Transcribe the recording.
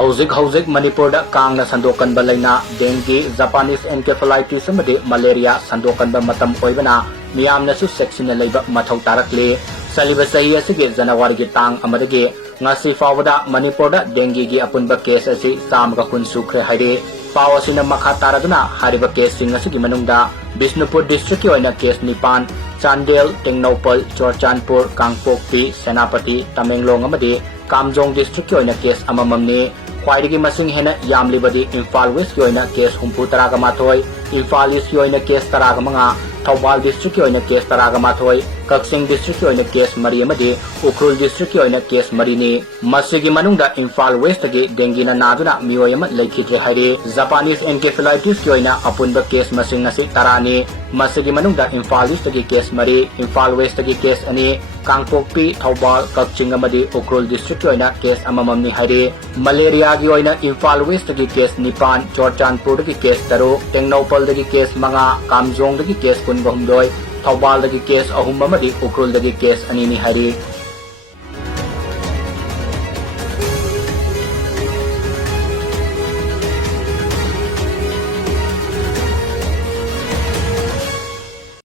हौजिक मणिपुर कांगना संदोकनबा लैना dinghy Japanese encephalitis अमदी malaria संदोकनबा मतम ओइबना मियामनासु सेक्सिना लैबा मथौ तारकली सलिबा सही असगे जनवरी की तांग अमदगे ngasi fawada मणिपुर डेंगी की अपुनबा केस असि चामगा कुन सुख्रे हाइरे पाव असिना मखा तारादुना हारिबा केस सिंग असigi manungda बिष्णुपुर डिस्ट्रिक्ट की ओइना केस 9 चांदेल टेंगनौपल चोरचानपुर कांगपोकपी सेनापति तमेंगलोंग अमदी कामजोंग डिस्ट्रिक्ट की ओइना केस अमममनी ख्वाइदगी मसिंग हेना यामलिबदी इम्फाल वेस्ट की ओइना केस 34 इम्फाल ईस्ट की ओइना केस 35 थौबाल डिस्ट्रिक्ट की ओइना केस 34 कक्सिंग डिस्ट्रिक्ट की ओइना केस 3 अमदी उखरुल डिस्ट्रिक्ट की ओइना केस 3 नि मसिगी मनुंगदा इम्फाल वेस्ट की डेंगीना नादुना मियोय अमा लेखिद्रे हाइरे जापानीज एनकेफेलाइटिस की ओइना अपुनबा केस मसिंग असि 10 नि मसिगी मनुंगदा इम्फाल ईस्ट की केस 3 इम्फाल वेस्ट की केस 2 कांगपोकपी थौबाल कक्सिंग अमदी उखरुल डिस्ट्रिक्ट की ओइना केस अमममनि हाइरे मलेरिया की ओइना इम्फाल वेस्ट की केस 9 चोरचानपुर की केस 3 टेंगनौपल की केस 5 कामजोंग की केस 12 थौबाल की केस 3 अमदी उखरुल की केस 2 नि हाइरे